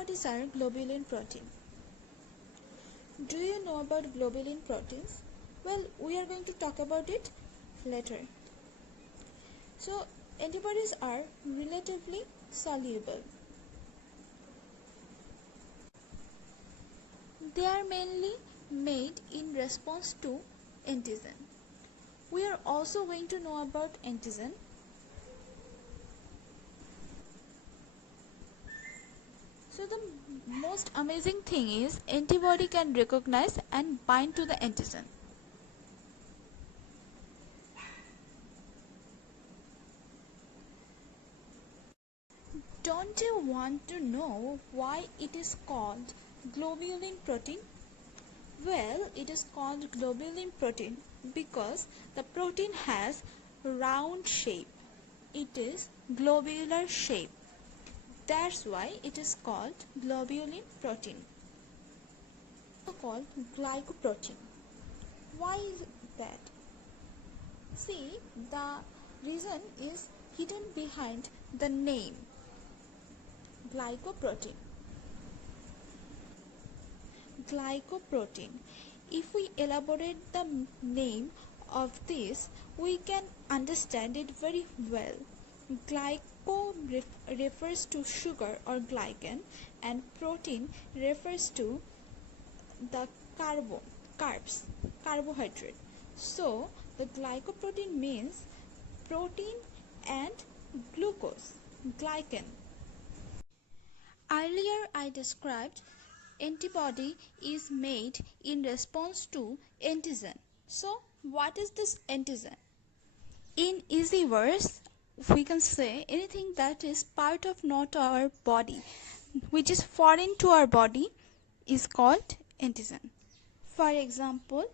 Antibodies are globulin protein. Do you know about globulin proteins? Well, we are going to talk about it later. So, antibodies are relatively soluble. They are mainly made in response to antigen. We are also going to know about antigen. So the most amazing thing is antibody can recognize and bind to the antigen. Don't you want to know why it is called globulin protein? Well, it is called globulin protein because the protein has round shape. It is globular shape. That's why it is called globulin protein. Also called glycoprotein. Why is that? See, the reason is hidden behind the name glycoprotein. Glycoprotein. If we elaborate the name of this, we can understand it very well. Glyco refers to sugar or glycan, and protein refers to the carbs, carbohydrate. So the glycoprotein means protein and glucose, glycan. Earlier I described antibody is made in response to antigen. So what is this antigen? In easy words, we can say anything that is part of not our body, which is foreign to our body, is called antigen. For example,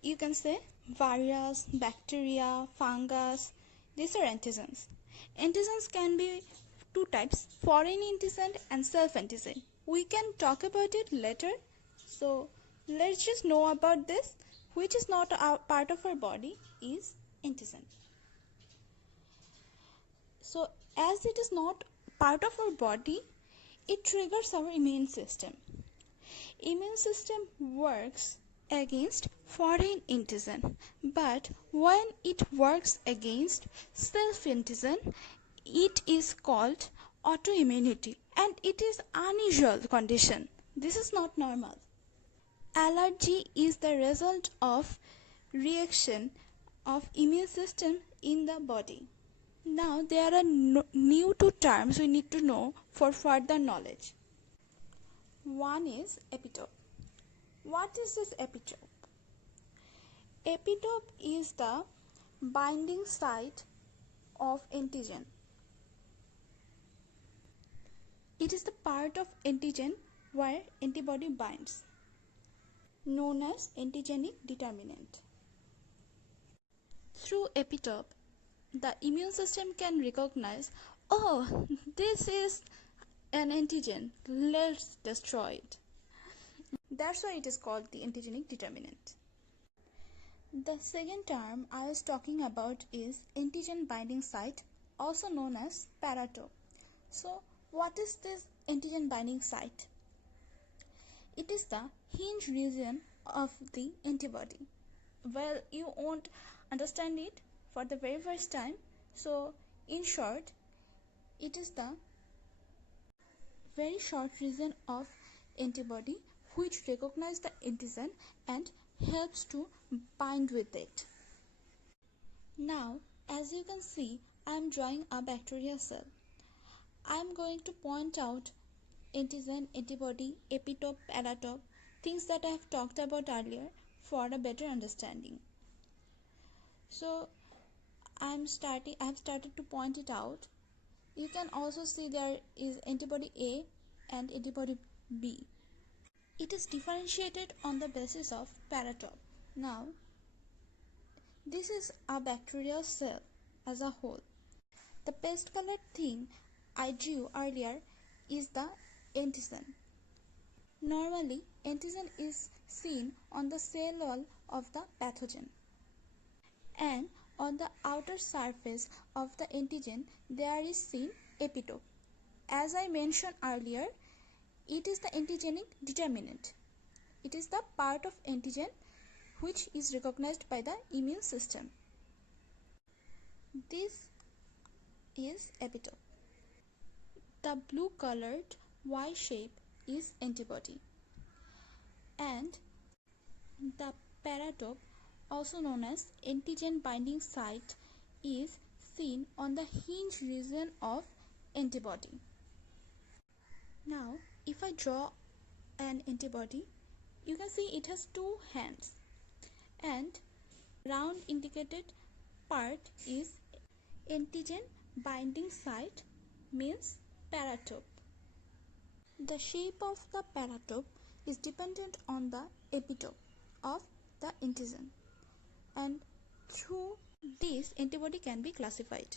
you can say virus, bacteria, fungus. These are antigens. Antigens can be two types, foreign antigen and self-antigen. We can talk about it later. So let's just know about this. Which is not a part of our body is antigen. So as it is not part of our body, it triggers our immune system. Immune system works against foreign antigen, but when it works against self-antigen, it is called autoimmunity, and it is unusual condition. This is not normal. Allergy is the result of reaction of immune system in the body. Now there are new two terms we need to know for further knowledge. One is epitope. What is this epitope? Epitope is the binding site of antigen. It is the part of antigen where antibody binds, known as antigenic determinant. Through epitope, the immune system can recognize, oh, this is an antigen, let's destroy it. That's why it is called the antigenic determinant. The second term I was talking about is antigen binding site, also known as paratope. So what is this antigen binding site? It is the hinge region of the antibody. Well, you won't understand it for the very first time. So in short, it is the very short region of antibody which recognizes the antigen and helps to bind with it. Now, as you can see, I am drawing a bacteria cell. I am going to point out antigen, antibody, epitope, paratope, things that I have talked about earlier for a better understanding. So I have started to point it out. You can also see there is antibody A and antibody B. It is differentiated on the basis of paratope. Now, this is a bacterial cell as a whole. The paste colored thing I drew earlier is the antigen. Normally, antigen is seen on the cell wall of the pathogen, and on the outer surface of the antigen there is seen epitope. As I mentioned earlier, it is the antigenic determinant. It is the part of antigen which is recognized by the immune system. This is epitope. The blue colored Y shape is antibody, and the paratope, also known as antigen binding site, is seen on the hinge region of antibody. Now, if I draw an antibody, you can see it has two hands, and round indicated part is antigen binding site, means paratope. The shape of the paratope is dependent on the epitope of the antigen, and through this antibody can be classified.